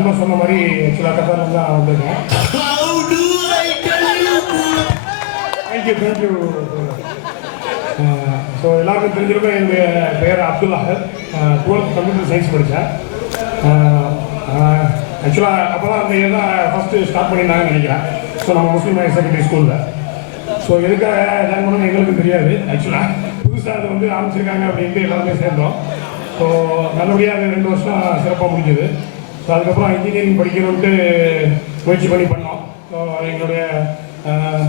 நண்பர் சொன்ன மாதிரி ஆக்சுவலாக கத்தார்லேருந்து தான் வந்திருக்கேன். தேங்க்யூ. ஸோ எல்லாருக்கும் தெரிஞ்சிருக்கும், என்னுடைய பெயர் அப்துல் அஹத். 12th கம்ப்யூட்டர் சயின்ஸ் படித்தேன். ஆக்சுவலாக அப்போ தான் அந்த இயர் தான் ஃபஸ்ட்டு ஸ்டார்ட் பண்ணியிருந்தாங்கன்னு நினைக்கிறேன். ஸோ நம்ம முஸ்லீம் ஹையர் செகண்டரி ஸ்கூலில். ஸோ எதுக்காக ஜாயின் பண்ணணும்னு எங்களுக்கு தெரியாது. ஆக்சுவலாக புதுசாக அது வந்து ஆரம்பிச்சிருக்காங்க அப்படின்ட்டு எல்லாருமே சேர்ந்தோம். ஸோ நல்லபடியாக அது 2 வருஷம் சிறப்பாக முடிஞ்சது. ஸோ அதுக்கப்புறம் இன்ஜினியரிங் படிக்கணும்ட்டு முயற்சி பண்ணோம். ஸோ எங்களுடைய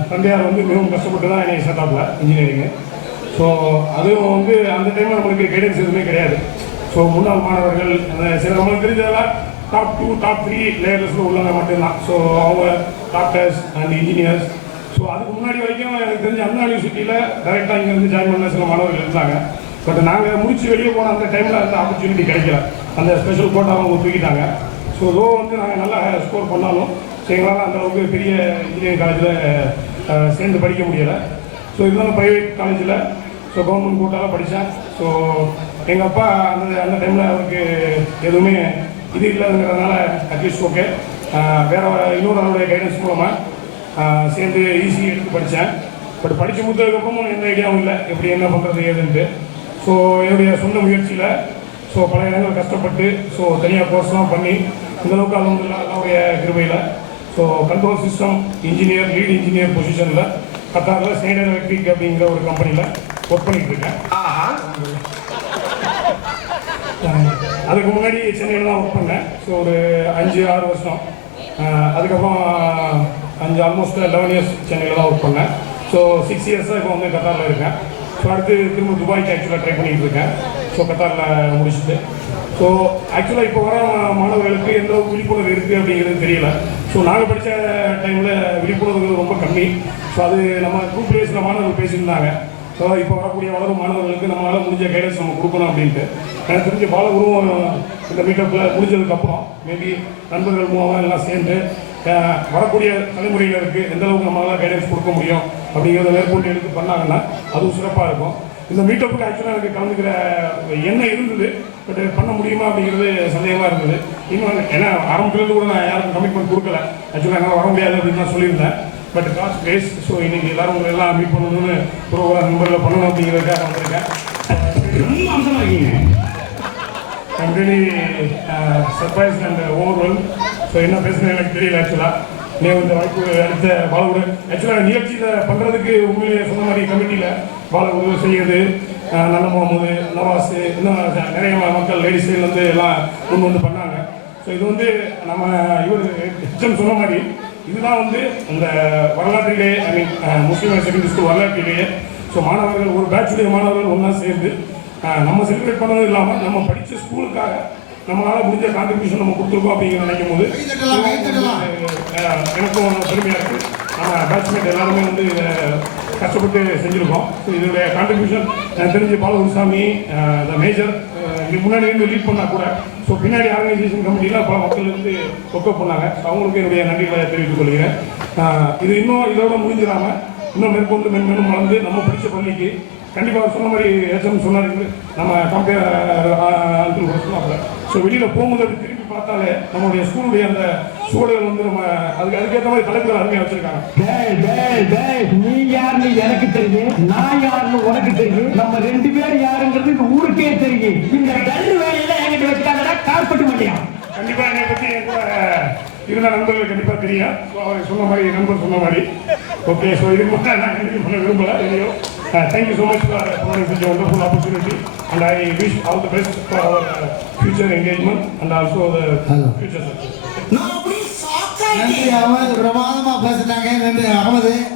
தந்தையார் வந்து மிகவும் கஷ்டப்பட்டு தான் என்னை சேர்த்தாப்புல இன்ஜினியரிங்கு. ஸோ அதுவும் வந்து அந்த டைமில் நம்மளுக்கு கைடன்ஸ் எதுவுமே கிடையாது. ஸோ முன்னாள் மாணவர்கள் அந்த சில நம்மளுக்கு தெரிஞ்சதெல்லாம் டாப் 2 டாப் 3 லேயர்ஸில் உள்ளவங்க மட்டும்தான். ஸோ அவங்க டாக்டர்ஸ் அண்ட் இன்ஜினியர்ஸ். ஸோ அதுக்கு முன்னாடி வரைக்கும் எனக்கு தெரிஞ்ச அண்ணா யூனிவர்சிட்டியில் டைரெக்டாக இங்கேருந்து ஜாயின் பண்ண சில மாணவர்கள் இருந்தாங்க. பட் நாங்கள் முடிச்சு வெளியே போன அந்த டைமில் அந்த ஆப்பர்ச்சுனிட்டி கிடைக்கல. அந்த ஸ்பெஷல் கோட்டை அவங்க தூக்கிட்டாங்க. ஸோ இதோ வந்து நாங்கள் நல்லா ஸ்கோர் பண்ணாலும் ஸோ எங்களால் அந்தளவுக்கு பெரிய இன்ஜினியரிங் காலேஜில் சேர்ந்து படிக்க முடியலை. ஸோ இதுதான் ப்ரைவேட் காலேஜில் ஸோ கவர்மெண்ட் கோட்டாவில் படித்தேன். ஸோ எங்கள் அப்பா அந்த டைமில் அவருக்கு எதுவுமே இது இல்லைங்கிறதுனால அட்லீஸ்ட் ஓகே வேறு இன்னொரு கைடன்ஸ் மூலமாக சேர்ந்து ஈஸி எடுத்து படித்தேன். பட் படித்து முடித்ததுக்கப்புறமும் எந்த ஐடியாவும் இல்லை எப்படி என்ன பண்ணுறது ஏதுன்ட்டு. ஸோ என்னுடைய சொந்த முயற்சியில் ஸோ பல இடங்கள் கஷ்டப்பட்டு ஸோ தனியாக கோர்ஸ்லாம் பண்ணி இந்தளவுக்கு அவங்களுடைய கிருபையில் so control system engineer lead engineer பொசிஷனில் கத்தாரில் ஸ்னைடர் எலக்ட்ரிக் அப்படிங்கிற ஒரு கம்பெனியில் ஒர்க் பண்ணிகிட்டு இருக்கேன். அதுக்கு முன்னாடி சென்னையில் தான் ஒர்க் பண்ணேன். ஸோ ஒரு 5-6 வருஷம். அதுக்கப்புறம் ஆல்மோஸ்ட் 11 இயர்ஸ் சென்னையில் தான் ஒர்க் பண்ணேன். ஸோ 6 இயர்ஸாக இப்போ வந்து கத்தாரில் இருக்கேன். ஸோ அடுத்து திரும்ப துபாய்க்கு ஆக்சுவலாக ட்ரை பண்ணிகிட்டு இருக்கேன். ஸோ கத்தாரில் முடிச்சுட்டு ஸோ ஆக்சுவலாக இப்போ வர மாணவர்களுக்கு எந்த அளவுக்கு விழிப்புணர்வு இருக்குது அப்படிங்கிறது தெரியல. ஸோ நாங்கள் படித்த டைமில் விழிப்புணர்வுகள் ரொம்ப கம்மி. ஸோ அது நம்ம குரூப் பேஸில் மாணவர்கள் பேசியிருந்தாங்க. ஸோ இப்போ வரக்கூடிய வளரும் மாணவர்களுக்கு நம்மளால் முடிஞ்ச கைடன்ஸ் நம்ம கொடுக்கணும் அப்படின்ட்டு எனக்கு தெரிஞ்ச பாலகுருவும் இந்த மீட்டப்பில் முடிஞ்சதுக்கப்புறம் மேபி நண்பர்கள் மூலமாக எல்லாம் சேர்ந்து வரக்கூடிய தலைமுறையினருக்கு எந்த அளவுக்கு நம்மளால் கைடன்ஸ் கொடுக்க முடியும் அப்படிங்கிறத மேற்கொண்டு எடுத்து பண்ணாங்கன்னா அதுவும் சிறப்பாக இருக்கும். இந்த மீட்டப்புக்கு ஆக்சுவலாக எனக்கு கலந்துக்கிற எண்ணம் இருந்தது. பட் பண்ண முடியுமா அப்படிங்கிறது சந்தேகமாக இருந்தது. இன்னும் ஏன்னா ஆரம்பத்துலேருந்து கூட நான் யாருக்கும் கமிட்மெண்ட் கொடுக்கல. ஆக்சுவலாக என்னால் வர முடியாது அப்படின்னு தான் சொல்லியிருந்தேன். பட் காஸ்ட் பேஸ் ஸோ இன்றைக்கி எல்லோரும் உங்களை எல்லாம் மீட் பண்ணணும்னு ப்ரோக்ராம் நம்பரில் பண்ணணும் அப்படிங்கிறதுக்காக வந்திருக்கேன். I'm really surprise and overwhelm. So என்ன பேசுகிறேன் எனக்கு தெரியல. ஆக்சுவலாக இந்த வாய்ப்பு அடுத்த பாலகுரு ஆக்சுவலாக நிகழ்ச்சியில் பண்ணுறதுக்கு உண்மையிலேயே சொன்ன மாதிரி கமிட்டியில் பாலகுரு செய்யுது நல்ல முகமது நவாஸ் இன்னும் நிறைய மக்கள் லேடிஸ் சைட்லேருந்து எல்லாம் வந்து பண்ணாங்க. ஸோ இது வந்து நம்ம இவர் ஹெச்எம் சொன்ன மாதிரி இதுதான் வந்து இந்த வரலாற்றிலே ஐ மீன் முஸ்லீம் ஹையர் செகண்டரி ஸ்கூல் வரலாற்றிலேயே ஸோ மாணவர்கள் ஒரு பேட்சுடைய மாணவர்கள் ஒன்றா சேர்ந்து நம்ம செலிப்ரேட் பண்ணதும் இல்லாமல் நம்ம படித்த ஸ்கூலுக்காக நம்மளால் முடிஞ்ச கான்ட்ரிபியூஷன் நம்ம கொடுத்துருக்கோம் அப்படிங்கிற நினைக்கும் போது எனக்கும் பெருமையாக இருக்குது. நம்ம பேட்ச்மேட் எல்லாருமே வந்து இதை கஷ்டப்பட்டு செஞ்சுருக்கோம். ஸோ இதோடைய கான்ட்ரிபியூஷன் எனக்கு தெரிஞ்சு பாலகுருசாமி த மேஜர் இதுக்கு முன்னாடி இருந்து லீட் பண்ணால் கூட ஸோ பின்னாடி ஆர்கனைசேஷன் கமிட்டியில் பல மக்கள் வந்து ஒர்க்அப் பண்ணாங்க. ஸோ அவங்களுக்கு என்னுடைய நன்றிகளை தெரிவித்துக் கொள்கிறேன். இது இன்னும் இதோட முடிஞ்சிடாமல் இன்னும் மேற்கொண்டு மென்மேலும் வளர்ந்து நம்ம படித்த பள்ளிக்கு கண்டிப்பாக சொன்ன மாதிரி ஏற்றம் சொன்னார் நம்ம கம்பேர் சொன்னாங்க. ஸோ வெளியில் போகும்போது அப்படி திரும்பி பார்த்தாலே நம்மளுடைய ஸ்கூலுடைய அந்த சூழல் வந்து நம்ம அதுக்கேற்ற மாதிரி தலைப்புகள் அருமையாக வச்சிருக்காங்க. நீ யாருன்னு எனக்கு தெரியும், நான் யாருன்னு உனக்கு தெரியும், நம்ம 2 பேர் யாருங்கிறது இந்த ஊருக்கே தெரியும். இந்த கல்வி வேலையில என்கிட்ட வச்சாங்கன்னா கால்பட்டு மாட்டியா? கண்டிப்பாக என்னை பற்றி என் கூட இருந்த நண்பர்கள் கண்டிப்பாக தெரியும். ஸோ அவர் சொன்ன மாதிரி நண்பர் சொன்ன மாதிரி ஓகே. ஸோ இதுக்கு மட்டும் நான் கண்டிப்பாக பண்ண விரும்பலை. எதையோ thank you so much for providing such a wonderful opportunity and I wish all the best for our future engagement and also the future success. நன்றி அகமது, பிரமாதமாக பேசிட்டாங்க. நன்றி அகமது.